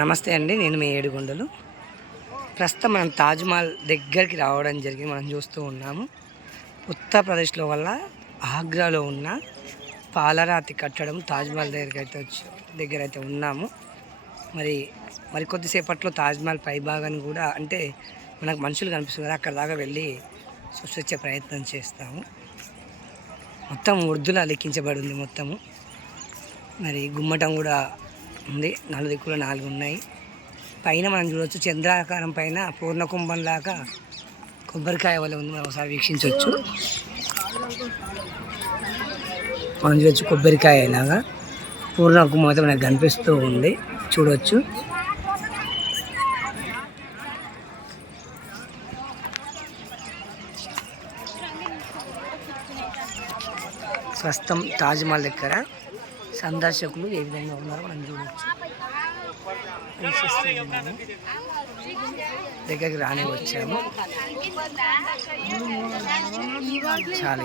నమస్తే అండి, నేను మీ ఏడుగొండలు. ప్రస్తుతం మనం తాజ్మహల్ దగ్గరికి రావడం జరిగింది. మనం చూస్తూ ఉన్నాము. ఉత్తరప్రదేశ్లో వల్ల ఆగ్రాలో ఉన్న పాలరాతి కట్టడం తాజ్మహల్ దగ్గర అయితే ఉన్నాము. మరి కొద్దిసేపట్లో తాజ్మహల్ పైభాగాన్ని కూడా, అంటే మనకు మనుషులు కనిపిస్తుంది కదా, అక్కడ దాకా వెళ్ళి చూసొచ్చే ప్రయత్నం చేస్తాము. మొత్తం ఉర్దూలో లిఖించబడి ఉంది మొత్తము. మరి గుమ్మటం కూడా ఉంది, 4 దిక్కులు 4 ఉన్నాయి. పైన మనం చూడవచ్చు చంద్రాకారం పైన పూర్ణకుంభంలాగా కొబ్బరికాయ వల్ల ఉంది. మనం ఒకసారి వీక్షించవచ్చు. మనం చూడవచ్చు కొబ్బరికాయ లాగా పూర్ణకుంభం అయితే మనకు కనిపిస్తూ ఉంది, చూడవచ్చు. ప్రస్తుతం తాజ్మహల్ దగ్గర సందర్శకులు ఏ విధంగా ఉన్నారో మనం చూడవచ్చు. దగ్గరికి రాని వచ్చాము చాలా.